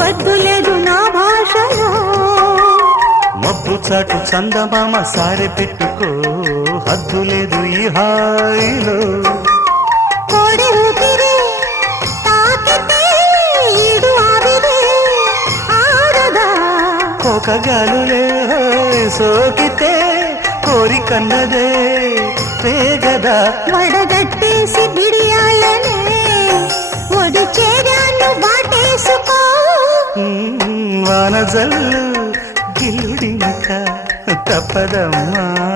వద్దు లేదు నా భాషలో. మబ్బు చాటు చందమామ సారె పెట్టుకో, హద్దు లేదు ఈ హాయిలో. కోడి ఊపిరి తాకితే ఈడు ఆవిరే ఆడదా. కోకగాలులే సోకితే కోరికన్నదే పేగదా. వడగట్టేసి బిడియాలనే ఒడి చేరాను బాటేసుకో. వానజల్లు గిల్లుడింక తప్పదమ్మా.